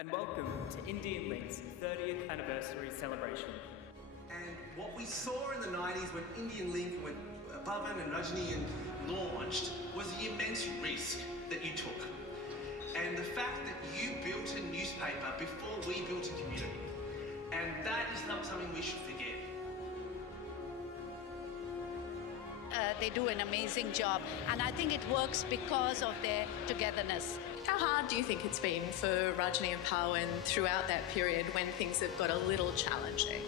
and welcome to Indian Link's 30th anniversary celebration. And what we saw in the 90s when Indian Link, when Pawan and Rajni launched, was the immense risk that you took. And the fact that you built a newspaper before we built a community. And that is not something we should forget. They do an amazing job, and I think it works because of their togetherness. How hard do you think it's been for Rajni and Pawan throughout that period when things have got a little challenging?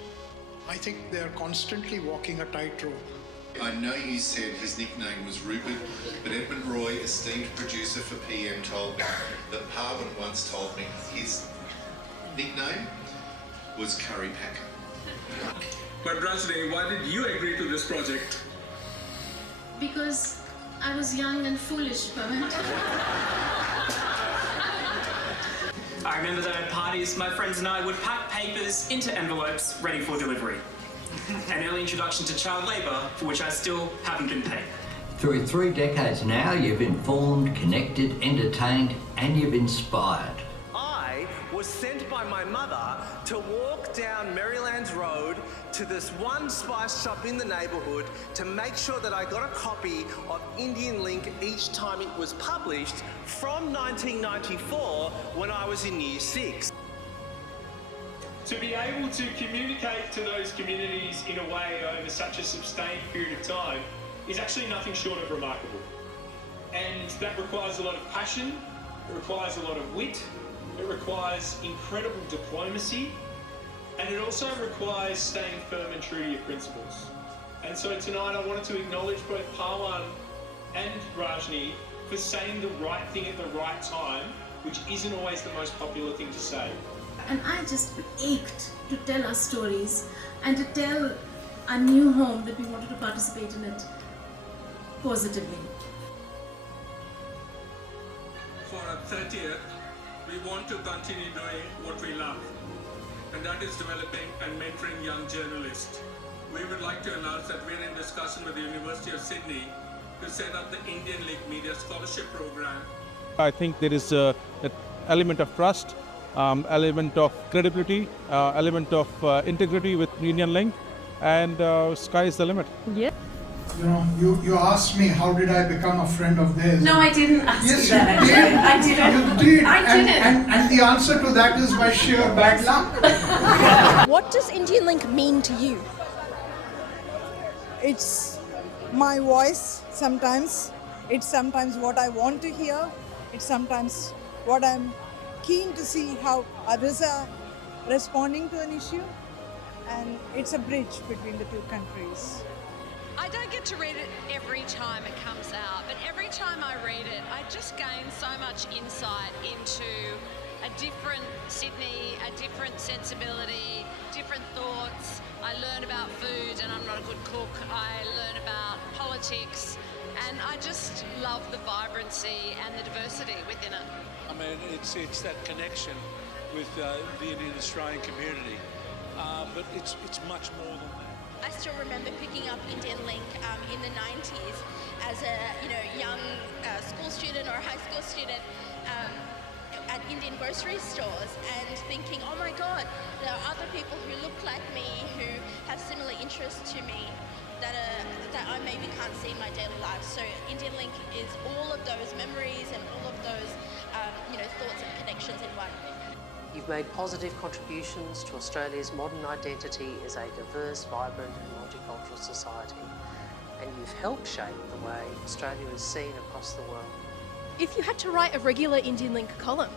I think they're constantly walking a tightrope. I know you said his nickname was Rupert, but Edmund Roy, esteemed producer for PM, told me that Pawan once told me his nickname was Curry Packer. But Rajni, why did you agree to this project? Because I was young and foolish, Pawan. I remember that at parties, my friends and I would pack papers into envelopes ready for delivery. An early introduction to child labour, for which I still haven't been paid. Through 3 decades now, you've informed, connected, entertained, and you've inspired. I was sent by my mother to walk down Marylands Road to this one spice shop in the neighbourhood to make sure that I got a copy of Indian Link each time it was published from 1994 when I was in Year 6. To be able to communicate to those communities in a way over such a sustained period of time is actually nothing short of remarkable. And that requires a lot of passion, it requires a lot of wit, it requires incredible diplomacy, and it also requires staying firm and true to your principles. And so tonight I wanted to acknowledge both Pawan and Rajni for saying the right thing at the right time, which isn't always the most popular thing to say. And I just ached to tell our stories and to tell our new home that we wanted to participate in it positively. For our 30th, we want to continue doing what we love, and that is developing and mentoring young journalists. We would like to announce that we're in discussion with the University of Sydney to set up the Indian Link Media Scholarship Program. I think there is an element of trust, element of credibility, element of integrity with Indian Link, and sky is the limit. Yeah. You know, you asked me how did I become a friend of theirs. No, I didn't ask Yes, you that. you did. I didn't. You did. I didn't. And the answer to that is by sheer bad luck. What does Indian Link mean to you? It's my voice sometimes. It's sometimes what I want to hear. It's sometimes what I'm keen to see how others are responding to an issue. And it's a bridge between the two countries. I don't get to read it every time it comes out, but every time I read it, I just gain so much insight into a different Sydney, a different sensibility, different thoughts. I learn about food, and I'm not a good cook. I learn about politics, and I just love the vibrancy and the diversity within it. I mean, it's that connection with the Indian Australian community, but it's much more than that. I still remember picking up Indian Link in the 90s as a young school student or a high school student at Indian grocery stores and thinking, oh my God, there are other people who look like me, who have similar interests to me that I maybe can't see in my daily life. So Indian Link is all of those memories and all of those thoughts and connections in one. You've made positive contributions to Australia's modern identity as a diverse, vibrant and multicultural society, and you've helped shape the way Australia is seen across the world. If you had to write a regular Indian Link column,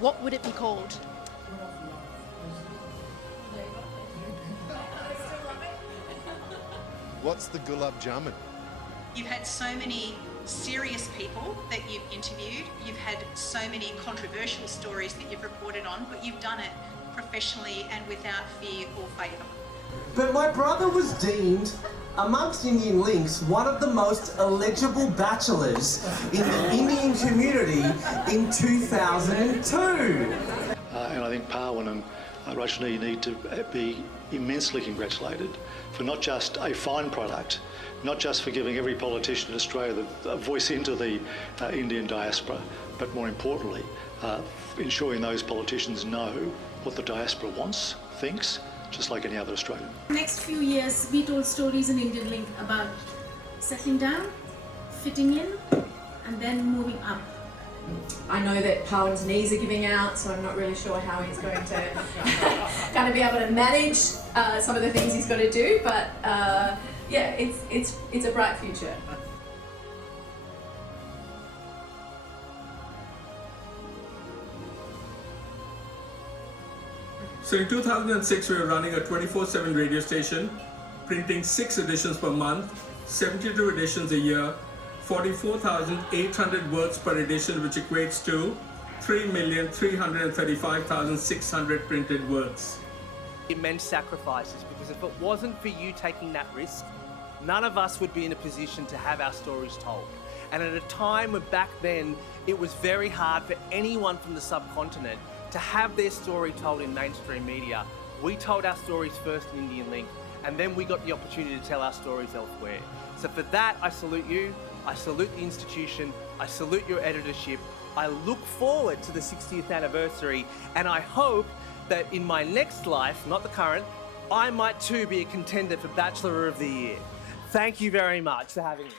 what would it be called? What's the gulab jamun? You've had so many serious people that you've interviewed. You've had so many controversial stories that you've reported on, but you've done it professionally and without fear or favour. But my brother was deemed, amongst Indian Links, one of the most eligible bachelors in the Indian community in 2002. And I think Pawan and Rajni need to be immensely congratulated for not just a fine product, not just for giving every politician in Australia a voice into the Indian diaspora, but more importantly, ensuring those politicians know what the diaspora wants, thinks, just like any other Australian. Next few years, we told stories in Indian Link about settling down, fitting in, and then moving up. I know that Pawan's knees are giving out, so I'm not really sure how he's going to kind of be able to manage some of the things he's got to do, but yeah, it's a bright future. So in 2006, we were running a 24/7 radio station, printing 6 editions per month, 72 editions a year, 44,800 words per edition, which equates to 3,335,600 printed words. Immense sacrifices, because if it wasn't for you taking that risk, none of us would be in a position to have our stories told. And at a time when back then it was very hard for anyone from the subcontinent to have their story told in mainstream media, we told our stories first in Indian Link, and then we got the opportunity to tell our stories elsewhere. So for that, I salute you, I salute the institution, I salute your editorship. I look forward to the 60th anniversary, and I hope that in my next life, not the current, I might too be a contender for Bachelor of the Year. Thank you very much for having me.